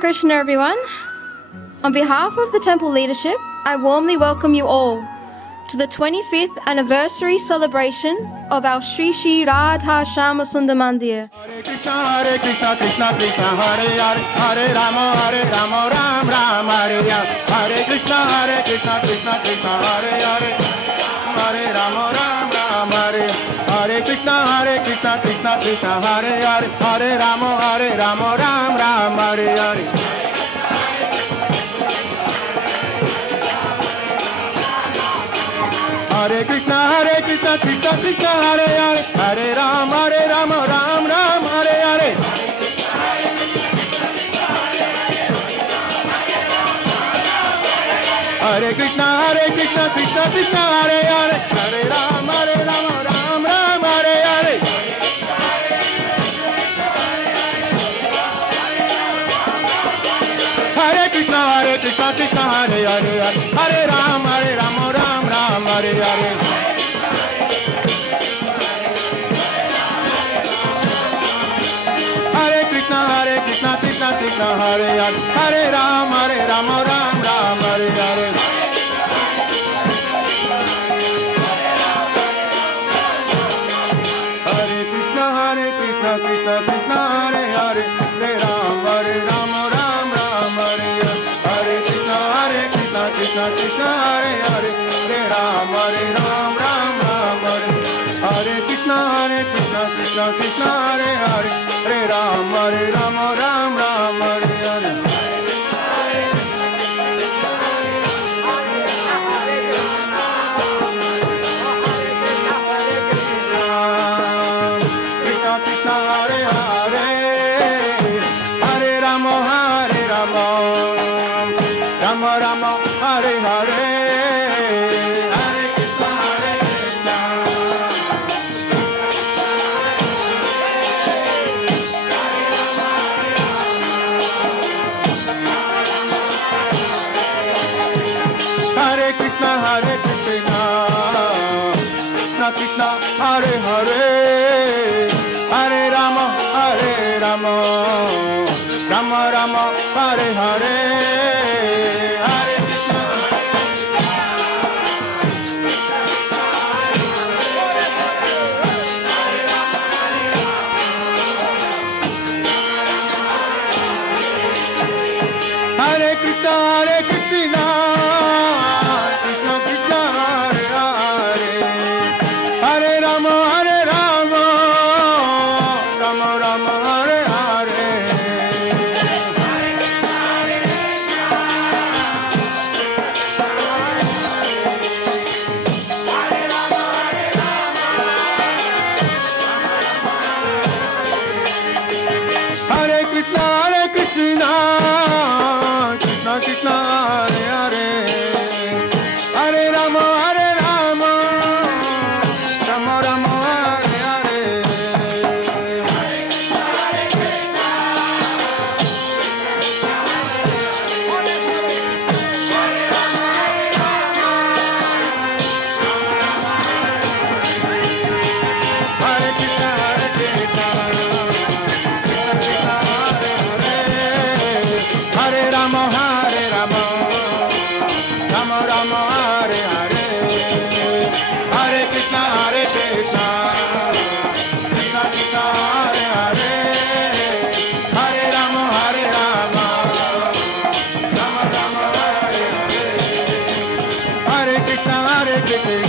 Krishna, everyone. On behalf of the temple leadership, I warmly welcome you all to the 25th anniversary celebration of our Sri Sri Radha Shyama Sundar Mandir. Hare Krishna, Krishna Krishna, Hare Hare, Hare Rama, Ram Ram, Hare Hare. Hare Krishna, Krishna Krishna, Hare Hare, Hare Rama, Ram Hare. Hare Krishna, Krishna Hare Hare, Hare Rama, Ram Hare Hare. Hare Krishna, Krishna Hare Hare, Hare Rama, Ram Ram, Hare Hare. Hare Krishna, Krishna Hare Hare, Hare Rama, Ram Ram, Hare Hare. Hare Krishna, Krishna Hare Hare, Hare Rama, Ram Ram, Hare Hare. Hare Krishna, Krishna Hare Hare, Hare Rama, Ram Ram, Hare Hare. Hare Krishna, Krishna Hare Hare, Hare Rama, Ram Hare Hare. Hare Krishna, Krishna Hare Hare, Hare Rama, Ram Hare. Hare Krishna, Krishna Hare Hare, Hare Rama, Ram Hare Hare. Krishna Hare Hare, Hare Rama, Rama Rama, Hare Hare. Hare Krishna, Krishna. Hare Krishna, Krishna Krishna, Hare Hare, Hare Rama, Rama Rama, Hare Hare. Hare Krishna, Hare Krishna, Krishna Krishna, Hare Hare, Hare Rama, Rama Rama, Hare Hare. Hare Krishna, Krishna Krishna, Hare Hare, Hare Rama, Rama Rama, Hare Hare. Hare Krishna, Krishna Krishna, Hare Hare, Hare Rama, Rama Rama, Hare Hare. Hare Krishna, Krishna Krishna, Hare Hare, Hare Rama, Rama Rama, Hare Hare. Hare Krishna, Krishna.